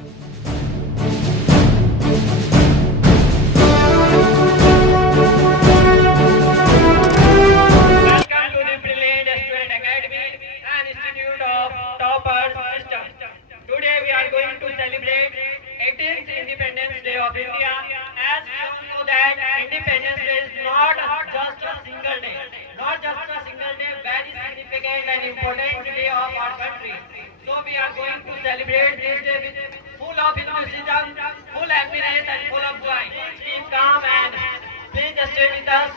Welcome to the Brilliant Student Academy, an institute of toppers system. Today we are going to celebrate 18th Independence Day of India. As we all know that Independence Day is not just a single day, very significant and important day of our country. So we are going to celebrate this day with full of enthusiasm, full happiness and full of joy. Keep calm and please stay with us.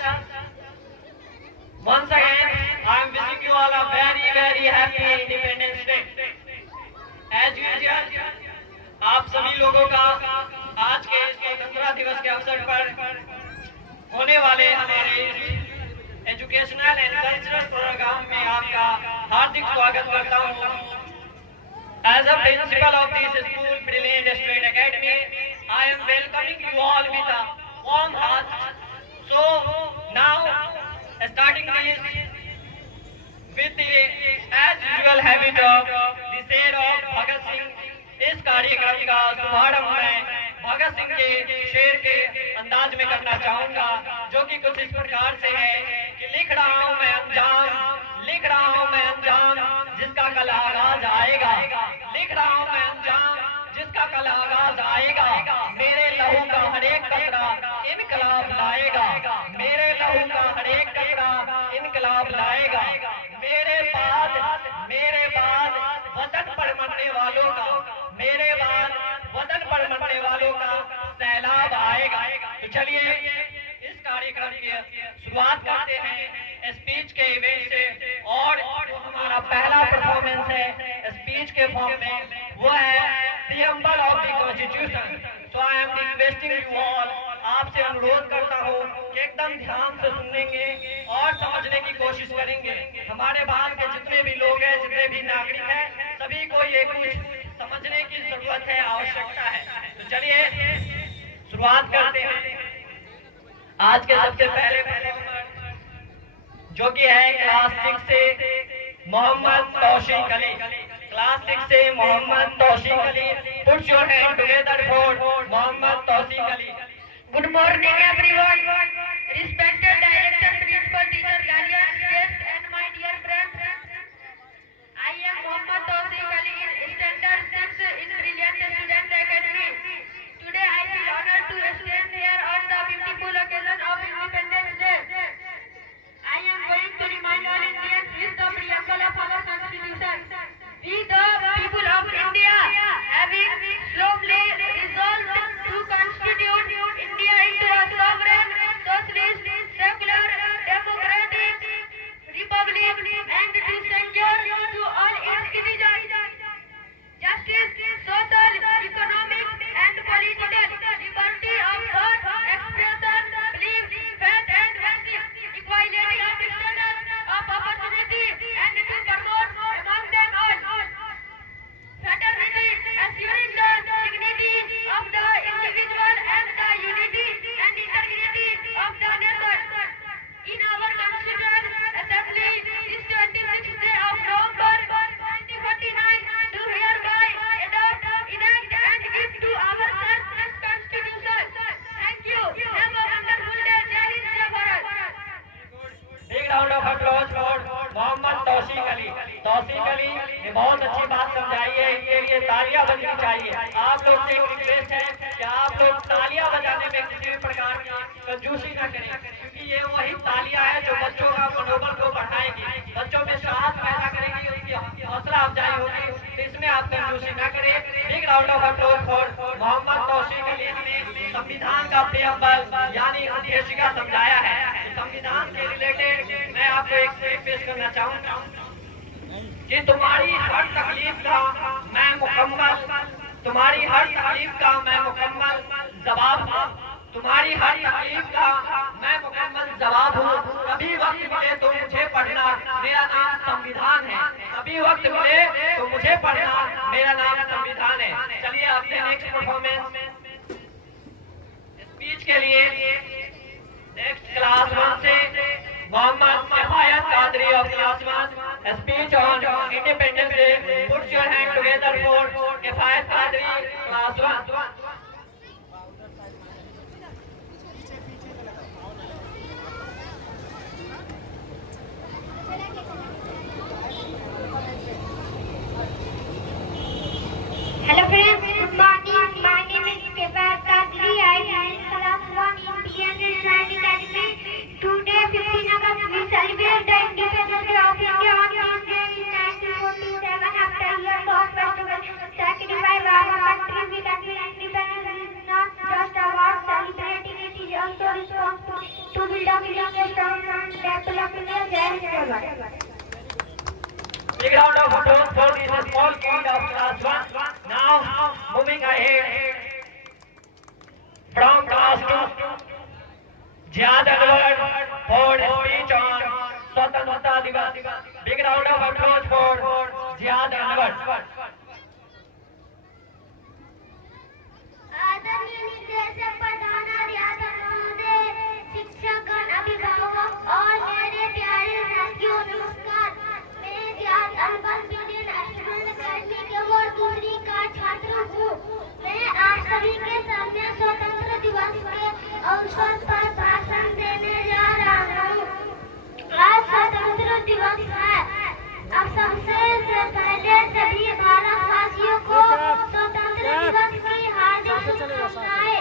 Once again, I am wishing you all a very happy Independence Day. As usual, आप सभी लोगों का आज के स्वतंत्रता दिवस के अवसर पर होने वाले हमारे एजुकेशनल एंड कल्चरल प्रोग्राम में आपका हार्दिक स्वागत करता हूँ। As a principal of this school, Brilliant Student Academy, I am welcoming you all with a warm heart. So now, starting this with the as usual habit of the शेर of भगत सिंह, इस कार्यक्रम का शुभारंभ मैं भगत सिंह के शेर के अंदाज में करना चाहूंगा, जो कि कुछ इस प्रकार से है कि लिख रहा हूं मैं अंजाम, जिसका कल आगाज आएगा। लिख रहा हूं मैं अंजाम, जिसका कल आगाज आएगा। मेरे लहू का हर एक कतरा इनकलाब लाएगा। मेरे लहू का हर एक कतरा इनकलाब लाएगा। मेरे बाद वतन पर मरने वालों का, मेरे बाद वतन पर मरने वालों का सैलाब आएगा। तो चलिए इस कार्यक्रम की शुरुआत करते हैं स्पीच के इवेंट से, और जो हमारा पहला परफॉर्मेंस है स्पीच के फॉर्म में, वो है preamble of the constitution. So I am requesting you all, आपसे अनुरोध करता हूँ कि एकदम ध्यान से सुनेंगे और समझने की कोशिश करेंगे। हमारे भारत के जितने भी लोग हैं, जितने भी नागरिक हैं, सभी को ये कुछ समझने की जरूरत है, आवश्यकता है। तो चलिए शुरुआत करते हैं। आज के सबसे पहले परफॉर्मर जो कि है क्लास 6 से मोहम्मद तौसीक अली। क्लास 6 से Mohammad Tauseeq Ali. Put your hand together for Mohammad Tauseeq Ali. Good morning everyone, respected director, principal, teacher, guardians, guests and my dear friends. I am Mohammad Tawfiq Ali in standard 6 in Brilliant Student Academy. Today I feel honored to stand here on the beautiful occasion of Independence Day. I am going to remind all Indians with the preamble of our constitution. We the people of India, having solemnly resolved to constitute India into a sovereign, socialist, secular, democratic republic, and to secure to all its citizens justice, social, economic, and political liberty of thought, expression, belief, faith, and worship, equality of status, of opportunity, and to promote among them all fraternity, assuring the dignity of the individual and the unity and integrity of the nation. In our Constituent Assembly, this 26th day of November 2049, do hereby adopt, enact, and give to ourselves this Constitution. Thank you. Have a wonderful day. Jai Hind, Jai Bharat. Big round of applause for Mohammad Tauseeq Ali. Tauseeq Ali ने बहुत अच्छी बात समझाई है, इनके लिए तालियां बजनी चाहिए। आप लोग से एक रिक्वेस्ट है कि आप लोग तालियां बजाने में किसी भी प्रकार की कंजूसी न करें, क्योंकि ये वही तालियां हैं जो बच्चों का मनोबल को बढ़ाएगी, बच्चों में साहस पैदा करेगी, उनकी हौसला अफजाई होगी। तो इसमें आप कंजूसी न करें। Big round of applause for Mohammad Tauseeq Ali ने संविधान का प्रीएम्बल यानी उद्देशिका समझाया है। संविधान के रिलेटेड मैं आपको एक स्टेप पेश करना चाहूंगा कि तुम्हारी हर तकलीफ का मैं मुकम्मल जवाब हूँ। तुम्हारी हर तकलीफ का मैं मुकम्मल जवाब हूँ। कभी वक्त मिले तो मुझे पढ़ना, मेरा नाम संविधान है। कभी वक्त मिले तो मुझे पढ़ना, मेरा नाम संविधान है। चलिए अपने नेक्स्ट परफॉर्मेंस स्पीच के लिए नेक्स्ट क्लास 1 से Mohammad Kifayat Qadri of class 1, a speech on Independence Day. Put your hand together for Kifayat Qadri, class 1. Hello friends, good morning. My name is Kifayat Qadri. I am in class 1 in PNA Design Academy. Today, 15 August, we celebrate the independence day of India on this day in 1947. After years of festival sacrificed by our country, we get independence is not just about celebrating, it is also responsible to build a strong and developing a just Big round of applause for this small kid of class 1. Now, moving ahead from class 2, Jihad Anwar for a speech on Swatantrata Divas. Big round of applause for Jihad Anwar. आदरणीय निर्देशक प्रधान आचार्य महोदय, शिक्षकगण, अभिभावक और मेरे प्यारे साथियों, नमस्कार। मैं जियाद अनवर इंडियन नेशनल अकेडमी के और दूसरी का छात्र हूँ। मैं आप सभी के सामने स्वतंत्र दिवस के अवसर पर भाषण देने जा रहा हूँ। आज स्वतंत्र दिवस है। अब सबसे पहले सभी भारतवासियों को स्वतंत्र दिवस की हार्दिक शुभकामनाएं।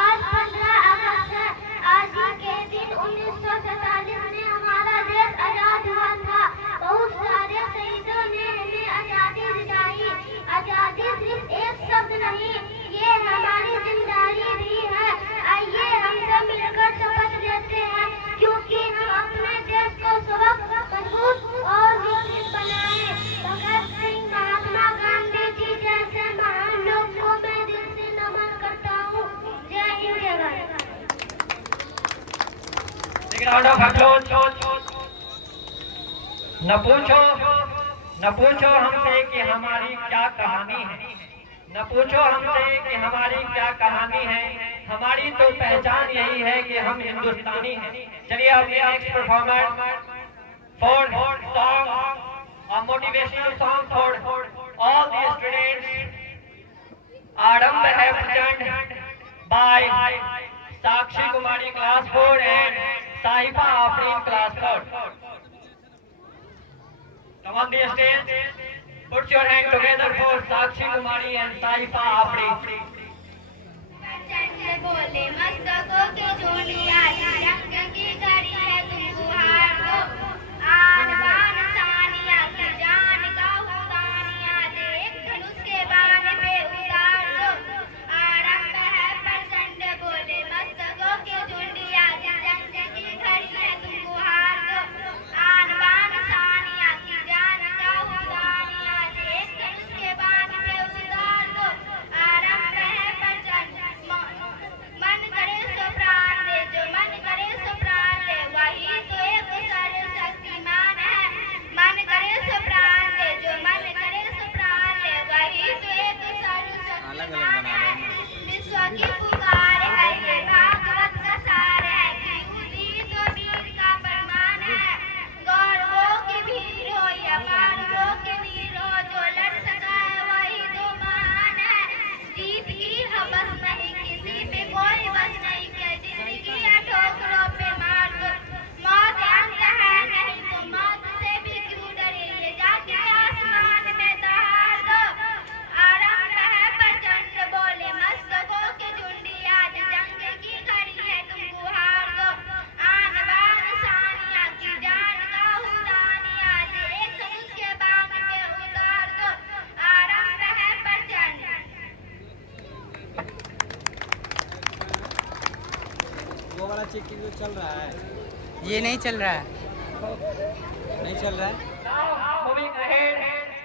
आज 15 अगस्त है। आज ही के दिन 1947 में हमारा देश आजाद हुआ था। बहुत सारे शहीदों ने हमें आजादी दिलाई। आजादी सिर्फ एक शब्द नहीं, ये हमारी जिम्मेदारी भी है। आइए हम सब मिलकर शपथ लेते हैं, क्योंकि हम अपने देश को सबक मजबूत और विकसित बनाए। भगत सिंह, महात्मा गांधी जी जैसे महान लोग को मैं दिल से नमन करता हूँ। जय हिंद, जय Bharat. Big round of applause. न पूछो हमसे कि हमारी क्या कहानी है। न पूछो हमसे कि हमारी क्या कहानी है। हमारी तो पहचान यही है कि हम हिंदुस्तानी हैं। चलिए अब next performer for song, a motivational song for all the students. Aadambar है presented by Sakshi Kumari class 4 and Saifa Afreen class 4. Come on the stage. Put your hand together for Sakshi Kumari and Saifa Afreen. बोले मस्तकों की जोड़ियां, रंग की घड़ी है तुमको हार दो। आन बान सानिया की जान का उतानिया, देख धनुष के बाण पे उतार दो। आरंभ है प्रचंड, बोले मस्तकों की जोड़ियां, रंग की घड़ी है तुमको हार दो। आन बान सानिया की जान का उतानिया, देख धनुष के बाण पे उतार दो। आरंभ है प्रचंड, मन करे सो प्राण दे, जो मन करे सो प्राण ले, वही तो एक सर्वशक्तिमान है। मन करे सो प्राण दे, जो मन करे सो प्राण ले, वही तो एक सर्वशक्तिमान है। विश्व की पुकार है, ये भागवत का सार है, कि युद्धि तो वीर का फरमान है। गौरवों की भीड़ हो या मानवों की वीर हो, जो लड़ सका है वही तो महान है। जीत की हवस नहीं किसी पे कोई बस नहीं, के जिंदगी है ठोकरों पे मार दो। मौत अंत है नहीं तो मौत से भी क्यों डरे, ये जाके आसमान में दहाड़ दो। आरंभ है प्रचंड, बोले मस्तकों के झुंडी, आज जंग की घड़ी है तुमको हार दो। आन बान सानिया की जान का उतानिया, एक धनुष के बाण पे उतार दो। आरंभ है प्रचंड। वो वाला चेकिंग जो चल रहा है, ये नहीं चल रहा है। नहीं चल रहा है। Now moving ahead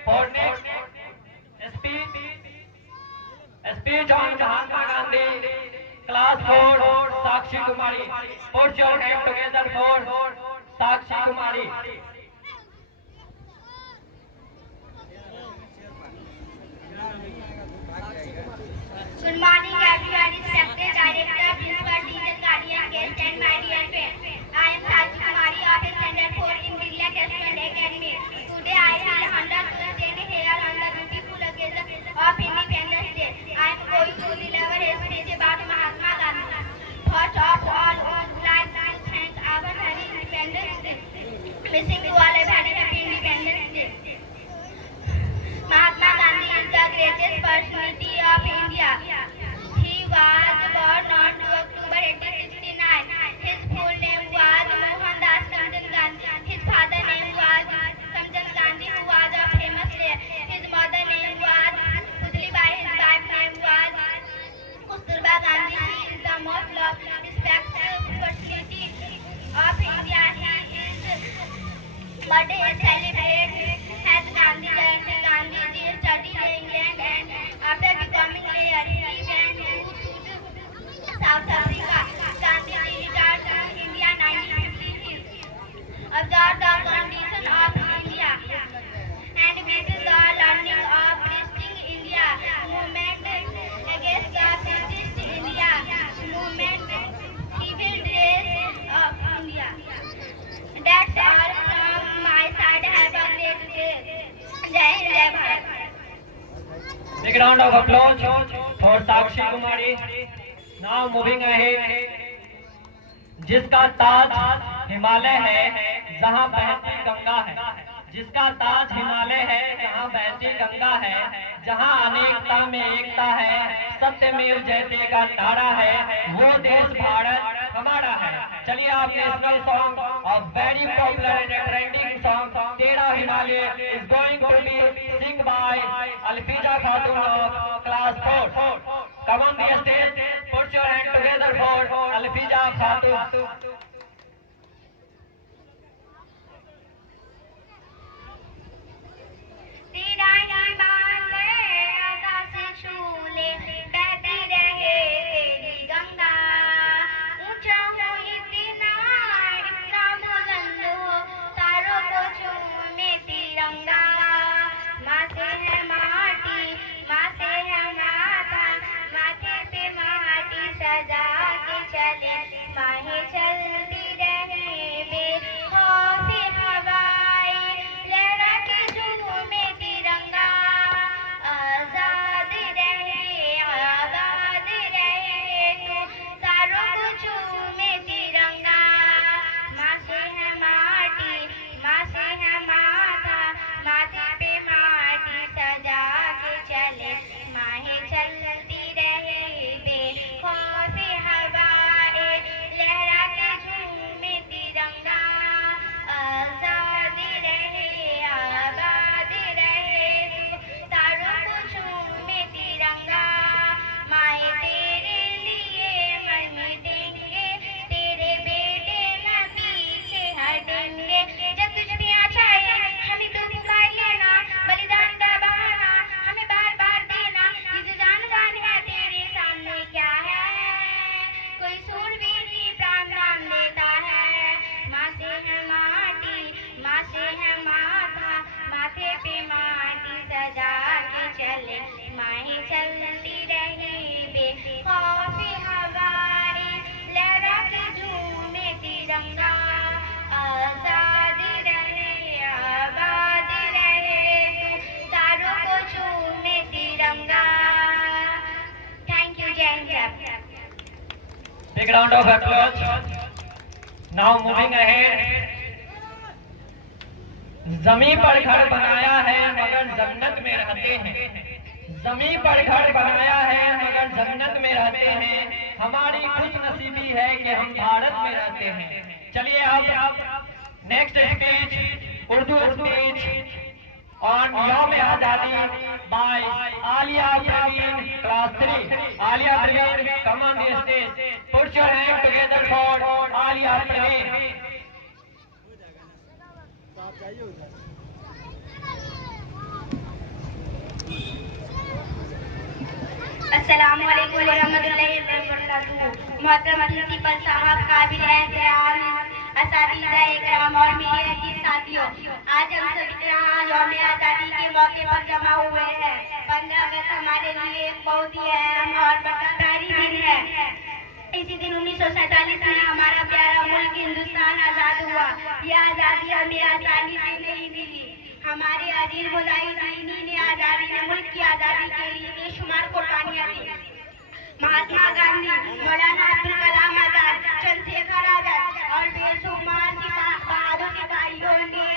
for next speech on Mahatma Gandhi, class 4, Sakshi Kumari. Put your hand together for Sakshi Kumari. Good morning everyone, respected director, principal, teacher, guardian, guest and my dear friends. I am Sakshi Kumari of Big round of applause for Sakshi Kumari. Now moving ahead. जिसका ताज हिमालय है जहाँ बहती गंगा है, जिसका ताज हिमालय है जहाँ बहती गंगा है, जहाँ अनेकता में एकता है, सत्यमेव जयते का नारा है, वो देश भारत हमारा है। चलिए आप नेशनल सॉन्ग और very popular and trending song तेरा Himalaya is going to be sing by Alfiza Khatoon of class 4। Come on the stage, put your hand together for Alfija Khatun. तेरा हिमालय आकाश छूले बहती रहे तेरी गंगा, ऊंचा हो इतना इतना बुलंद हो तारों को छूने तिरंगा। माँ से है माटी, माँ से है माता, माथे पे माटी सजा के चले, माहे चलती रहे बेखौफ हवाएं, लहरा के झूमे तिरंगा। आजाद रहे आबाद रहे तो तारों को झूमे तिरंगा। माँ से है माटी, माँ से है माता, माथे पे माटी सजा के चले, माहे चलती रहे बेखौफ हवाएं, लहरा के झूमे तिरंगा। आजाद रहे आबाद रहे तो तारों को झूमे तिरंगा। माए तेरे लिए मर मिटेंगे, तेरे बेटे न पीछे हटेंगे। जब तुझ पे आ जाए हमें तो पुकार लेना, बलिदान का बहाना हमें बार बार देना। ये जो जान है तेरे सामने क्या है, कोई सूरवीर ही प्राण दान देता है। माँ से है माटी, माँ से है माता, माथे पे माटी सजा के चले, माही चलती रही बेखौफ हवाएं, लहरा के झूमे तिरंगा। आजाद रहे आबाद रहे तो तारों को झूमे तिरंगा। थैंक यू, जय Hind. Big round of applause. Now moving ahead. जमीन पर घर बनाया है मगर जन्नत में रहते हैं, जमीन पर घर बनाया है मगर जन्नत में रहते हैं। हमारी खुश नसीबी है कि हम भारत में रहते हैं। चलिए आप next speech Urdu speech on यौम आजादी by Aliya Praveen class 3। Aliya Praveen, come on the stage, put your hand together for Aliya Praveen. अस्सलाम वालेकुम वरहमतुल्लाहि वबरकातुहू। मोहतरम प्रिंसिपल साहब, काबिल एहतराम असातिज़ा इकराम और मेरे अजीज साथियों, आज हम सभी यहाँ यौम आज़ादी के मौके पर जमा हुए हैं। 15 अगस्त हमारे लिए एक बहुत ही अहम और भारी दिन है। इसी दिन 1947 में हमारा प्यारा मुल्क हिंदुस्तान आज़ाद हुआ। यह आज़ादी हमें आसानी से नहीं मिली। हमारे अजीज मुजाहिदीन ने आज़ादी ने मुल्क की आज़ादी के लिए बेशुमार कुर्बानियां दी। महात्मा गांधी, मौलाना अब्दुल कलाम आजाद, चंद्रशेखर आजाद और बेशुमार बहादुर सिपाहियों ने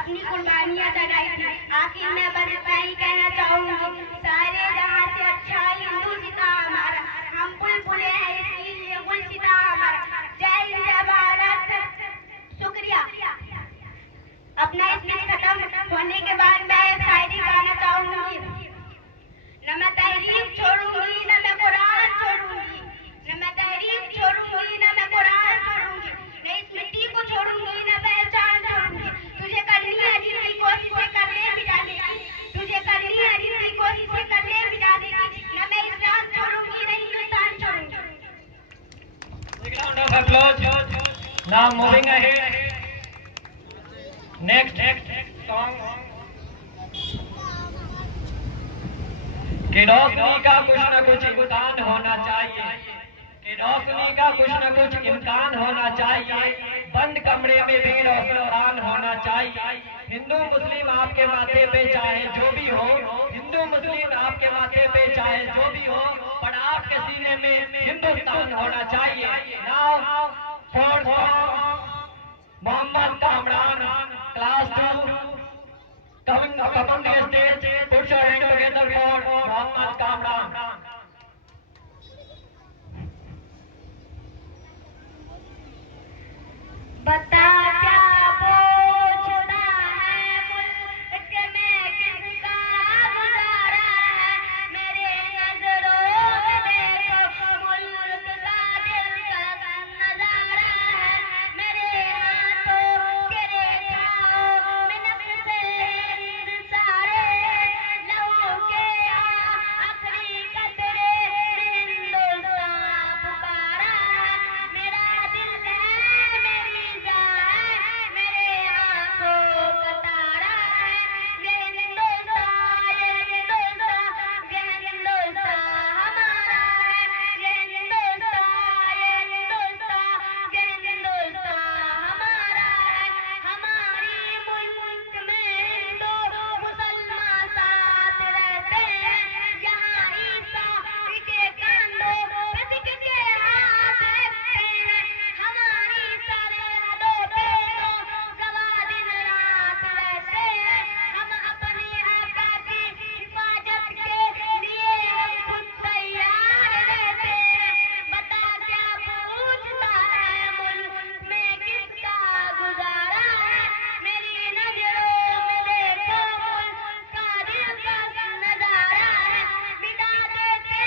अपनी कुर्बानियां चढ़ाई थी। आखिर में बस इतना ही कहना चाहूंगी, सारे जहां से अच्छा हिंदू सिता हमारा, हम बुलबुले हैं इसलिए गुलसिता हमारा। जय हिंद, जय भारत। शुक्रिया। अपना स्पीच खत्म होने के बाद मैं शायरी गाना चाहूंगी। न मैं तहरीक छोड़ूंगी न मैं कुरान छोड़ूंगी, न मैं तहरीक छोड़ूंगी न मैं कुरान छोड़ूंगी, न इस मिट्टी को छोड़ूंगी न पहचान छोड़ूंगी। तुझे करनी है जितनी कोशिशें कर ले मिटा देगी, तुझे करनी है जितनी कोशिशें कर ले मिटा देगी। न मैं इस्लाम छोड़ूंगी न हिंदुस्तान छोड़ूंगी। Big round of applause. Now moving ahead. Next song. कि रोशनी का कुछ न कुछ इम्कान होना चाहिए, कि रोशनी का कुछ न कुछ इम्कान होना चाहिए। बंद कमरे में भी रोशनदान होना चाहिए। हिंदू मुस्लिम आपके माथे पे चाहे जो भी हो, हिंदू मुस्लिम सीने में हिंदुस्तान होना चाहिए। Now for Mohammad Kamran, class 2, coming on the stage, put your hand together for Mohammad Kamran. बता क्या पूछता है मुल्क में किसका गुजारा है, मेरे नजरों में देखो मुल्क का दिलकश नजारा है, मेरे हाथों के रेखाओं में नक्शे हिंद सारे, लबों के आखिरी कतरे में हिंदुस्तान पुकारा है, मेरा दिल है मेरी मेरे आंखों का तारा है, ये हिंदुस्तान, ये हिंदुस्तान, ये हिंदुस्तान हमारा है, ये हिंदुस्तान, ये हिंदुस्तान, ये हिंदुस्तान हमारा है, हमारी मुल्क में हिंदू मुसलमान साथ रहते हैं, यहाँ ईसाई के कंधों पे सिख के हाथ रखते हैं, हमारी सरहदों पे तो गवाह दिन रात रहते हैं, हम अपनी आका की हिफाजत के लिए हम खुद तैयार रहते हैं, बता क्या पूछता है मुल्क में किसका गुजारा है, मेरी नजरों में देखो मुल्क का दिलकश नजारा है, मिटा देते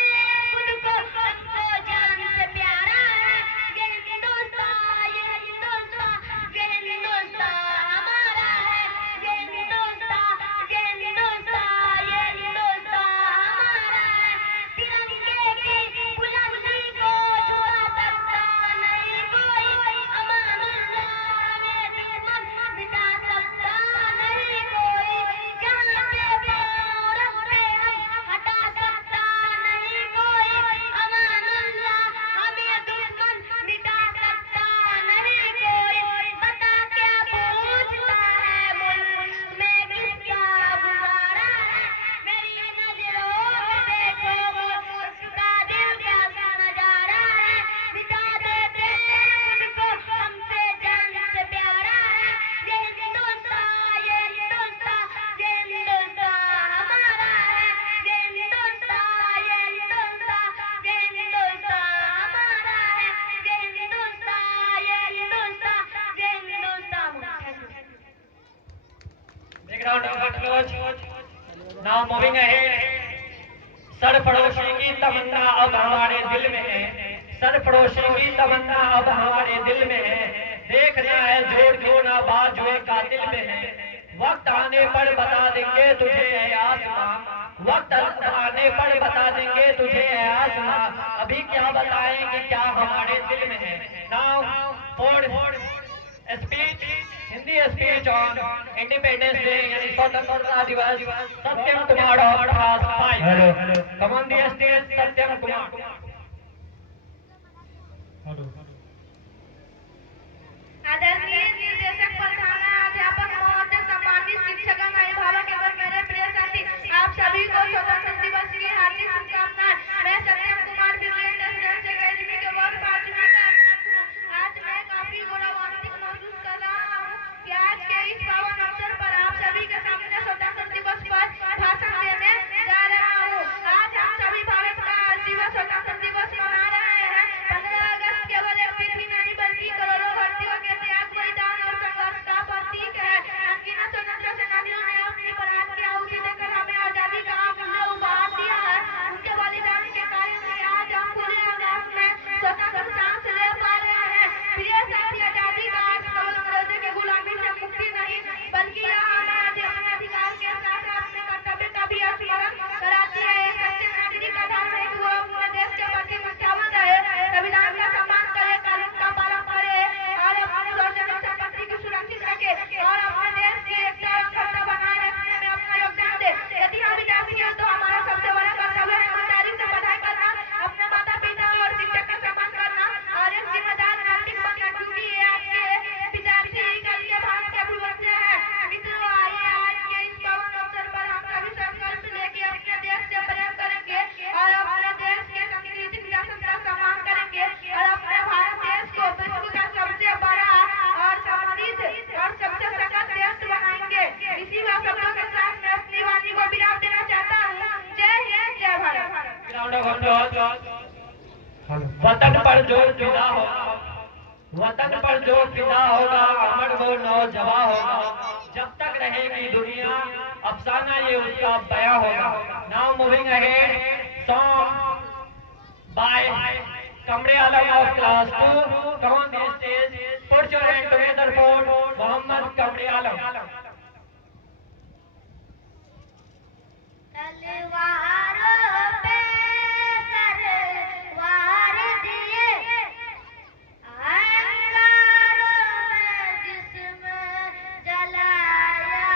खुद को हमको जान से प्यारा है, ये हिंदुस्तान, ये हिंदुस्तान, ये हिंदुस्तान हमारा है, ये हिंदुस्तान, ये हिंदुस्तान, ये हिंदुस्तान हमारा है, तिरंगे की बुलंदी को छुआ सकता नहीं कोई, अमानुल्लाह हमें दुश्मन मिटा सकता नहीं कोई, यहाँ के पाँव रखते हम हटा सकता नहीं कोई, अमानुल्लाह हमें दुश्मन मिटा सकता नहीं कोई, बता क्या पूछता है मुल्क में किसका गुजारा है, मेरी नजरों में देखो मुल्क का दिलकश नजारा है, मिटा देते उनको हमसे जान से प्यारा है, ये हिंदुस्तान, ये हिंदुस्तान, ये हिंदुस्तान हमारा है, ये हिंदुस्तान, ये हिंदुस्तान, ये हिंदुस्तान हमारा है, ये हिंदुस्तान, ये हिंदुस्तान, ये Hindustan. Background of close. Now moving ahead. सरफरोशी की तमन्ना अब हमारे दिल में है, सरफरोशी की तमन्ना अब हमारे दिल में है, देखना है जोड़ क्यों ना बाजुए कातिल में है, वक्त आने पर बता देंगे तुझे है आसमां, वक्त आने पर बता देंगे तुझे है आसमां, अभी क्या बताएंगे क्या हमारे दिल में है। Now for speech, Hindi speech on independence day यानी स्वतंत्रता दिवस, सत्यम कुमार और class 5, come on the stage Satyam Kumar. आदरणीय निर्देशक प्रधान अध्यापक महोदय, सम्मानित शिक्षकगण, अभिभावक एवं मेरे प्रिय साथी, आप सभी को स्वतंत्रता दिवस की हार्दिक शुभकामनाएं। मैं सत्यम कुमार से अकेडमी के वर्ग 5वीं का आज मैं काफी गौरवान्वित महसूस कर रहा हूँ कि आज के इस पावन अवसर पर आप सभी के सामने स्वतंत्रता दिवस पर भाषण देने जा रहा हूँ। आज हम सभी भारत का 80वां स्वतंत्रता दिवस मना रहे हैं। 15 अगस्त केवल राउंड ऑफ अप्लॉज। वतन पर जो फिदा होगा, वतन पर जो फिदा होगा, अमर वो नौजवां होगा। जब तक रहेगी दुनिया अफसाना ये उसका बयां होगा। Now moving ahead song by कमरे आलम of class 2 come on the stage, put your hand together for Mohammad Qamre Alam. तलवारों पे सरवार दिए, अंगारों में जिस्म जलाया,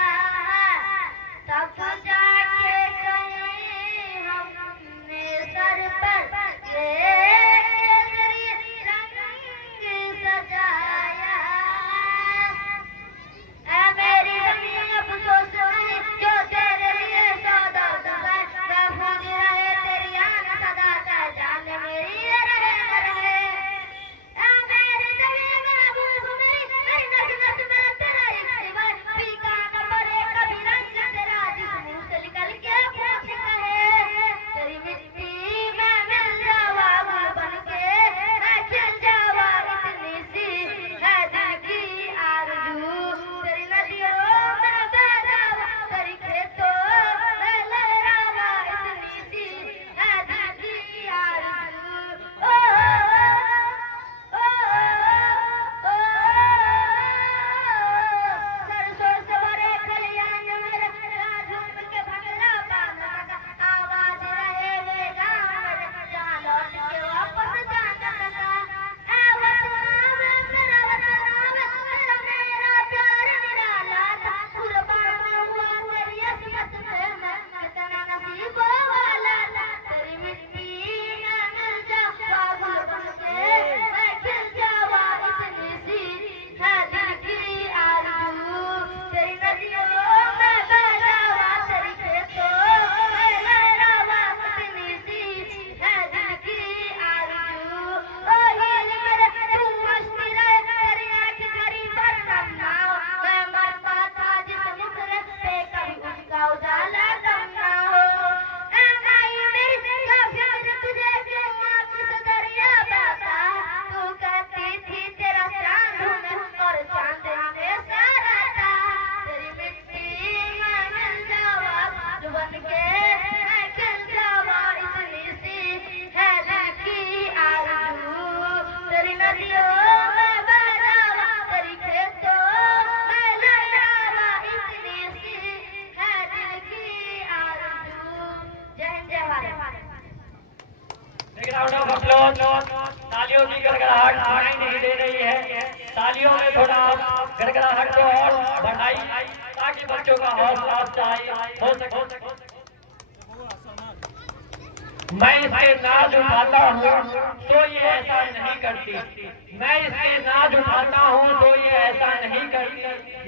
तब जाके कहीं हमने सर पर ये केसरी रंग सजाया। ऐ मेरी ज़मीं अफ़सोस नहीं जो तेरे लिए सौदा दुज़ाए, महफूज रहे तेरी आन सदा चाहे जान मेरी रहे। ऐ मेरी ज़मीं महबूब मेरी नस नस में तेरा इश्क सिवाय, फीका न पड़े कभी रंग तेरा जिस मुँह से निकल के पूछ कहे। तेरी मिट्टी में मिल जावा गुल बनके, मैं खिल जावा इतनी सी है दिल की आरज़ू। तेरी नदियों में बह जावा, तेरी खेतों में लहरावा, इतनी सी है दिल की आरज़ू। ओ ओ ओ सरसों से भरे खलियान मेरे, झूम के भंगड़ा पा न सका, आवाज रहे ये गाँव मेरे, जहाँ लौट के वापस जा न सका। ऐ वतन मेरा वतन मेरा प्यार निराला था, कुर्बान हुआ तेरी अज़मत पे मैं, कितना नसीबों वाला था। तेरी मिट्टी में मिल जावा गुल बनके, मैं खिल जावा इतनी सी है दिल की आरज़ू। तेरी नदियों में बह जावा, तेरी खेतों में लहरावा, इतनी सी है दिल की आरज़ू। ओ हील मेरे तू मस्ती रहे, तेरी आँख खरी पर नम ना हो, मैं मरता था जिस मुखरे पे कभी उसका उजाला कम ना हो। ऐ माई मेरी क्या फिक्र तुझे क्यों आँख से दरिया बहता है, तू कहती थी तेरा चाँद हूँ मैं और चांदनी से रहता। तेरी मिट्टी में मिल जावा जो बनके, मैं खिल जावा इतनी सी है दिल की आरज़ू। तेरी नदियों में बह जावा, तेरी खेतों में लहरावा, इतनी सी है दिल की आरज़ू। जय हिंद जय भारत। एक राउंड ऑफ अप्लॉज। तालियों की गड़गड़ाहट सुनाई नहीं दे रही है, तालियों में थोड़ा गड़गड़ाहट को और बढ़ाई ताकि बच्चों का हौसला अफजाई हो सके। मैं इसके नाज उठाता हूँ तो ये ऐसा नहीं करती, मैं इसके नाज उठाता हूँ तो ये ऐसा नहीं करती।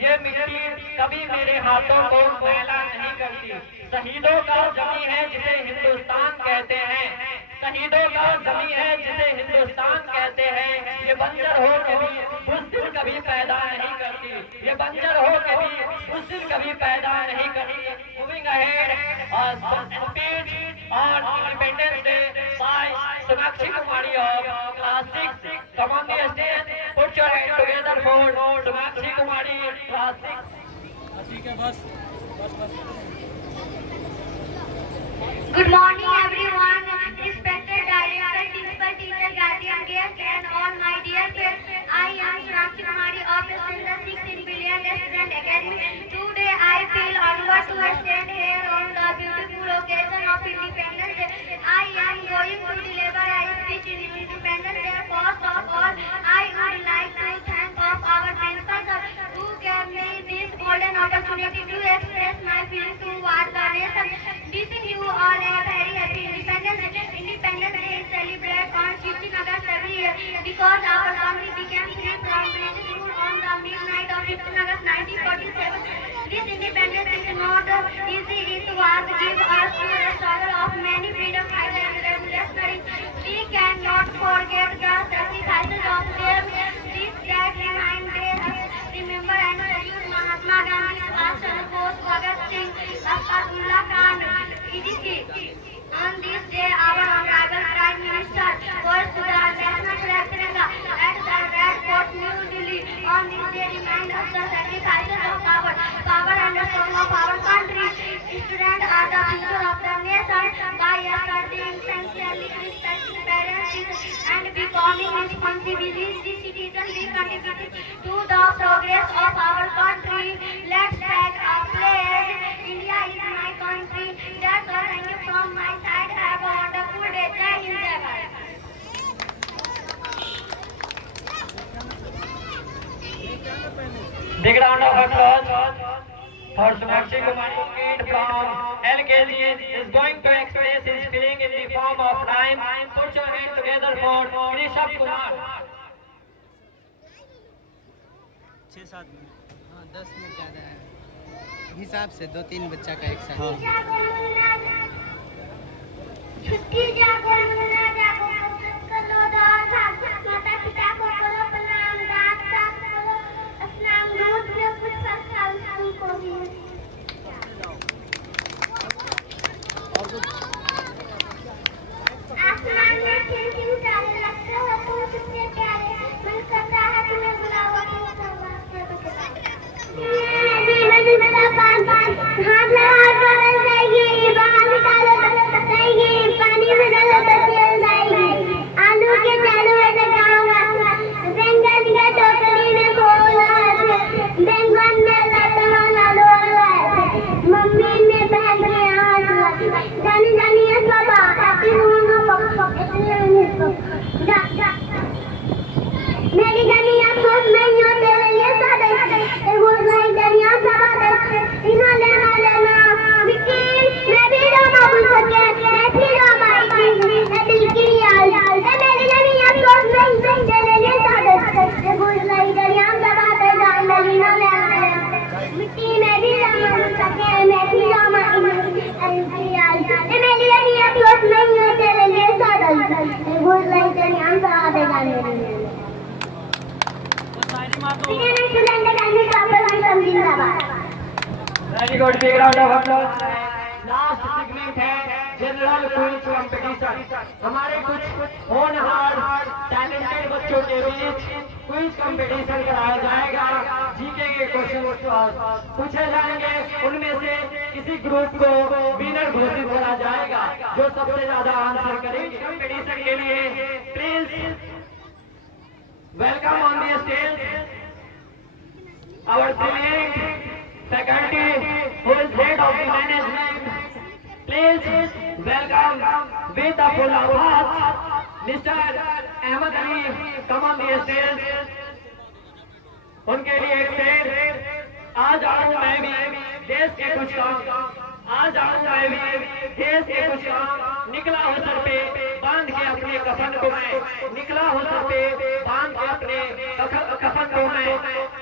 ये मिट्टी कभी मेरे हाथों को मैला नहीं करती। शहीदों का जमी है जिसे हिंदुस्तान कहते हैं, शहीदों का जमी है जिसे हिंदुस्तान कहते हैं। ये बंजर हो कभी बुज़दिल कभी पैदा नहीं करती, ये बंजर हो कभी बुज़दिल कभी पैदा नहीं करती। Moving ahead speech on independence day by Sonakshi Kumari of class 6 come on the stage, put your hand together for Sonakshi कुमारी क्लास 6। ठीक है बस बस बस। Good morning everyone, respected director, principal, teacher, guardian, guests and all my dear friends. I am Sonakshi Kumari of Standard 6 in Billion Student Academy. Today I feel honored to stand here on the beautiful occasion of Independence Day. I am going to deliver a speech in Independence Day. First of all, I would like to thank of our principal sir who gave me this golden opportunity to express my feelings towards the nation. Wishing you all a very happy Independence Day. Independence Day is celebrated on 15 August every year because our country became free from British rule on the midnight of 15 August 1947. This independence is not easy. It was given us through the struggle of many freedom fighters and revolutionaries. We cannot forget the sacrifices of them. This that reminded us remember and salute Mahatma Gandhi, Subhash Chandra Bose, Bhagat Singh, Ullah Khan, etc. On this day, our of our country. Students are the future of the nation. By studying sincerely, respecting parents, and becoming responsible citizens, we contribute to the progress of our country. Let's take a pledge. India is my country. That's all. Thank you from my side. Have a wonderful day. Jai Hind, Jai Bharat. Big round of applause for Sonakshi Kumari kid from LKG is going to express his feeling in the form of rhyme. Put your hands together for Rishabh Kumar. 6-7 मिनट, हाँ 10 मिनट ज़्यादा है हिसाब से 2-3 बच्चा का एक साथ। छुट्टी जागो मुन्ना जागो कलो दास माता पिता को करो प्रणाम दास दास करो अस्सलाम दूध के कुछ साल को भी आसमान में खिलखिल तारे लगते हो तुम कितने प्यारे मन करता है तुम्हें बुलाओ तुम सब हाथ लगा कर जाएगी बाहर निकालो जाएगी पानी में डालो तो चल जाएगी आलू के चालू में लगाऊंगा बैंगन के टोकरी में खोला बैंगन में लटवा डालो मम्मी ने बहन के हाथ जानी जानी है सब आती हूँ मेरी जानिया सोच नहीं हो तेरे लिए सादे वो नहीं जानिया सब इन्हों लेना लेना विकी मैं भी रोमा बुल सके मैं भी रोमा इतनी मैं दिल की यार मेरी जानिया सोच नहीं तेरे लिए सादे वो नहीं जानिया सब जान मेरी इन्हों लेना विकी मैं भी रोमा बुल सके मैं भी रोमा इतनी दिल की यार मेरी जानिया सोच नहीं हो तेरे लिए सादे वो नहीं जानिया सब जान मेरी Very good, big round of applause. Last segment है जनरल क्विज कंपटीशन। हमारे कुछ होनहार टैलेंटेड बच्चों के बीच क्विज कंपटीशन कराया जाएगा। जीके के क्वेश्चन पूछे जाएंगे, उनमें से किसी ग्रुप को विनर घोषित करा जाएगा जो सबसे ज्यादा आंसर करेंगे। कंपटीशन के लिए please welcome on the stage our brilliant faculty who is head of the management. Please welcome with a full applause Mr. Ahmed Ali. Come on the stage. उनके लिए एक शेर। आज आऊं मैं भी देश के कुछ काम, आज आऊं मैं भी देश के कुछ काम, निकला हूं सर पे बांध के अपने कफन को मैं, निकला हूं सर पे बांध के अपने कफन को मैं।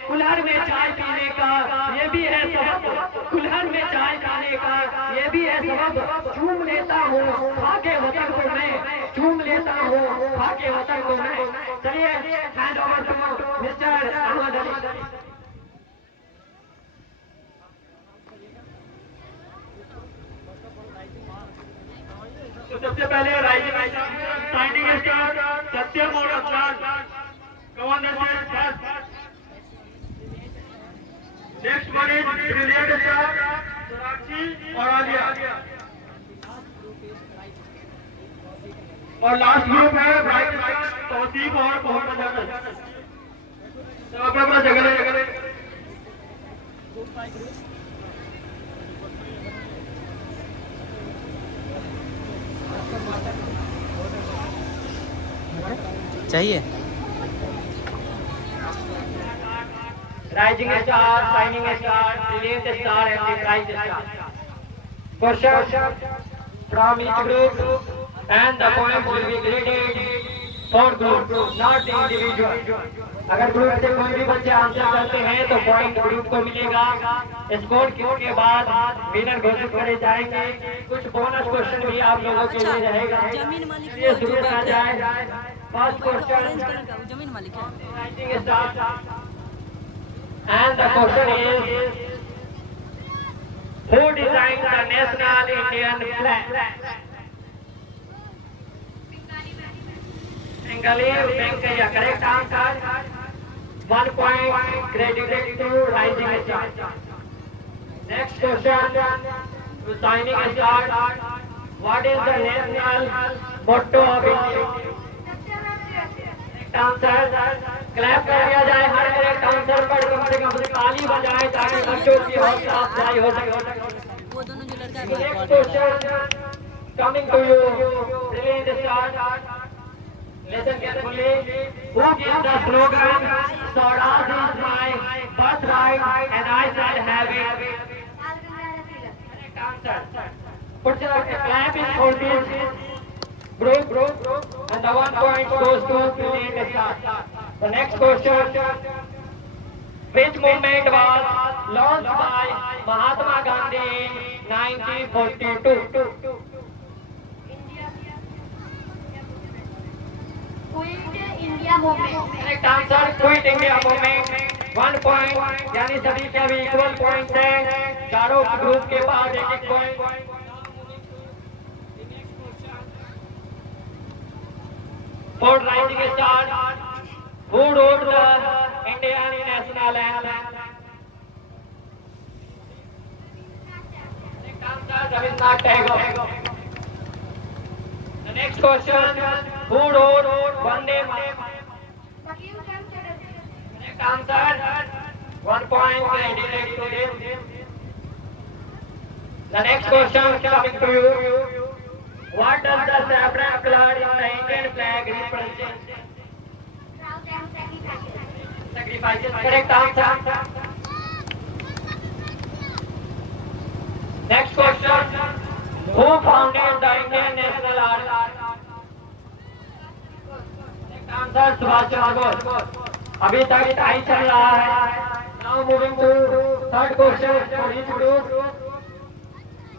कुल्हड़ में चाय पीने का ये भी है सबब, कुल्हड़ में चाय पीने का ये भी है सबब, चूम लेता हूँ खाके वतन को मैं, चूम लेता हूँ खाके वतन को मैं। चलिए hand over to mister Ahmad Ali. तो सबसे पहले राइजिंग स्टैंडिंग स्टार सत्यम और Afzan come on the stage first. Next one is brilliant star Sonakshi और आलिया, और लास्ट ग्रुप है ब्राइट स्टार तौसीफ और मोहम्मद अजहर। सब अपना अपना जगह ले। चाहिए Rising star, shining star, brilliant star, and the bright star. Question from each group, and the points will be graded for group, not the individual. अगर ग्रुप से कोई भी बच्चे आंसर करते हैं तो पॉइंट ग्रुप को मिलेगा। स्कोर के बाद विनर घोषित करे जाएंगे। कुछ बोनस क्वेश्चन भी आप लोगों के लिए रहेगा। ये शुरू किया जाए। फर्स्ट क्वेश्चन जमीन मालिक है। Rising star, and the question is, who designed the national Indian flag? Bengali Venkaiah, correct answer. 1 point credited to Rising Star. Next question. To signing start. What is the national motto of India? Correct answer. Clap कर दिया जाए हर correct answer पर कम से कम ताली बजाए ताकि बच्चों की हौसला अफजाई हो सके. वो दोनों जो लड़का Next question coming to you. Release start. Listen carefully. Who gives the slogan? Swaraj is my birthright and I shall have it. Correct answer. Put your clap in for this group and the 1 point goes to Release start. The next question. Which movement was launched by Mahatma Gandhi in 1942? Quit India movement. Correct answer. Quit India movement. 1 point. यानी सभी के अभी equal point है. चारों ग्रुप के पास एक point. For rising star. Who wrote the Indian national anthem? Correct answer. Rabindranath Tagore. The next question. Who wrote Vande Mataram? Correct answer. 1 point direct to him. The next question coming to you. What does the saffron color in the Indian flag represent? Sacrifices. Correct answer. Next question. Who founded the Indian National Army? Correct answer. Subhash Chandra Bose. अभी तक टाई चल रहा है. Now moving to third question for each group.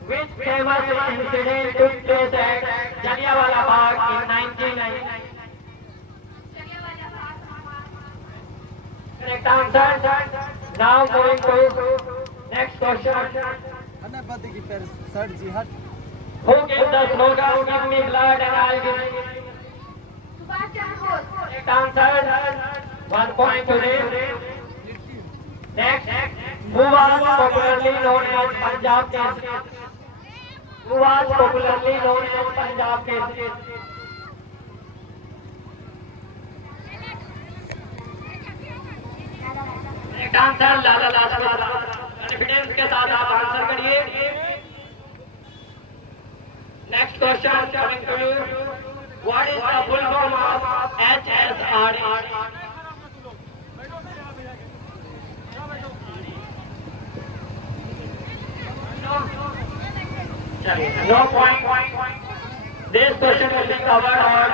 Which famous incident took place at Jallianwala Bagh in 1919? Correct answer. Now moving to next question. अनापति की पैर सर जी हट. Who gave the slogan "Give me blood and I'll give you"? Subhash Chandra Bose. Correct answer. 1 point to him. Next, who was popularly known as Punjab Keshri? Who was popularly known as Punjab Keshri? Correct answer. Lala Lajpat Rai. Confidence के साथ आप आंसर करिए. Next question coming to you. What is the full form of HSRD? No point. This question will be covered on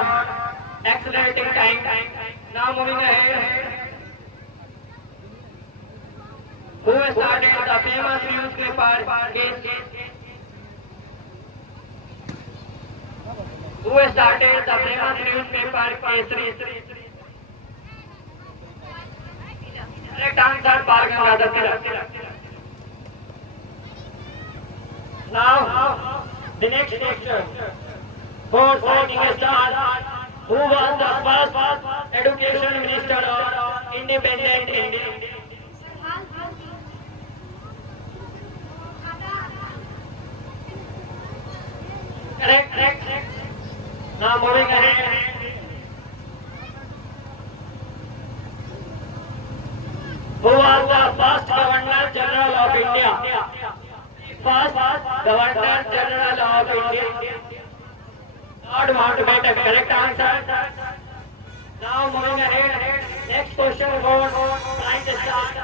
accelerating time. Now moving ahead. Who started the famous newspaper Kesari? Who started the famous newspaper Kesari? Correct answer. Bal Gangadhar Tilak. Now, the next question. For signing a star, who was the first education minister of independent India? Correct. Now moving ahead. Who was the first Governor General of India? First Governor General of India. Lord Mountbatten. Correct answer. Now moving ahead. Next question goes trying to start.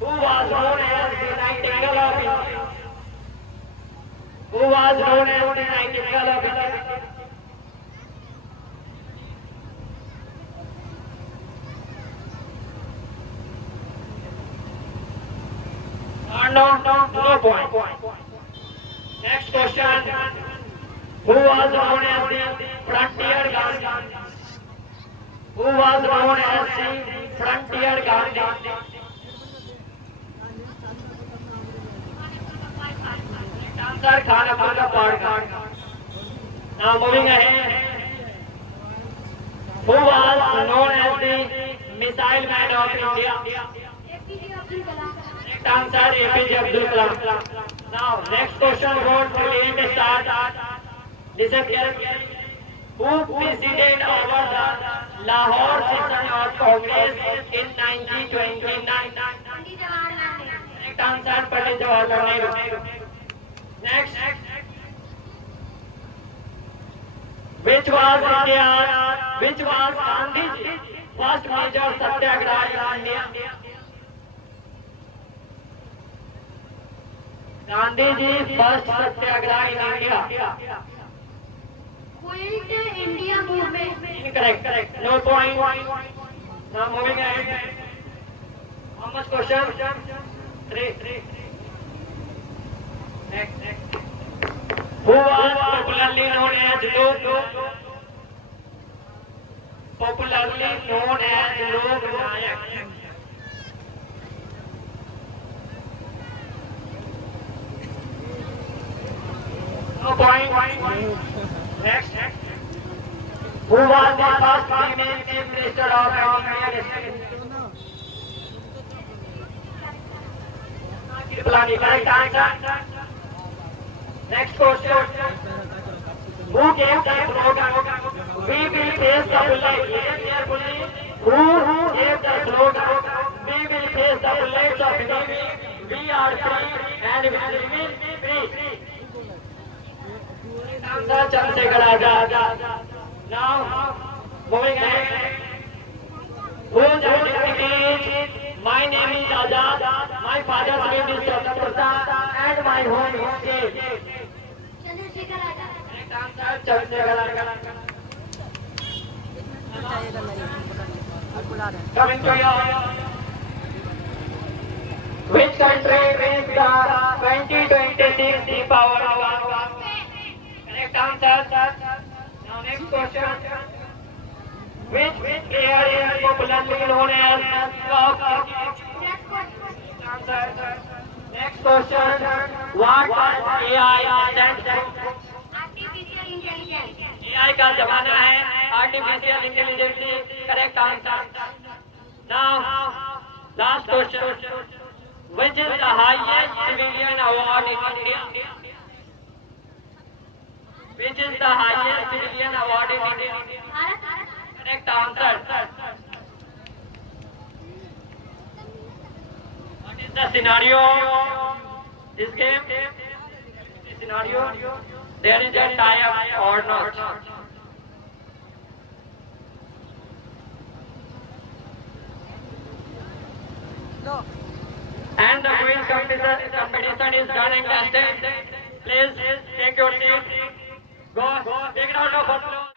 Who was known as the Nightingale of India? Who was known as the Nightingale of India? No point. Next question. Who was known as the Frontier Gandhi? Who was known as the Frontier Gandhi? Answer Khanapura Padkar. Now moving ahead. Who was known as the Missile Man of India? APJ Abdul Kalam. Correct answer APJ Abdul Kalam. Now next question about brilliant start. Listen carefully. Who presided over the Lahore session of Congress in 1929? Pandit Jawaharlal Nehru. Correct answer Pandit Jawaharlal Nehru. Next. Which was Gandhi's first major satyagraha in India? Gandhi's first satyagraha in India. Quit India movement. Incorrect. No point. Now moving ahead. How much question? 3. Next. Who was popularly known as Lok Nayak? No point. Next. Who was the first female chief minister of India? Kripalani. Correct answer. Next question. Who gave the slogan, "We will face the bullet"? Listen carefully. Who gave the slogan, "We will face the bullets of enemy. We are free and we will remain free"? Answer Chandrasekhar Azad. Now, moving ahead. Whose identity is, "My name is Azad, my father's name is Chandraprasad, and my home is safe"? Chandrasekhar Azad. Correct answer Chandrasekhar Azad. Coming to you. Which country wins the 2026 Deepavali? Correct answer. Now next question. Which air is popularly known as Next question. answer. Next question. What does AI stand for? Artificial intelligence. AI का जमाना है, artificial intelligence. Correct answer. Now, last question. Which is the highest civilian award in India? Which is the highest civilian award in India? Bharat. Correct answer. What is the scenario of this game? The scenario, there is a tie-up or not? No. And the quiz competition is done and dusted. Please take your seat. Go. Take it out of applause.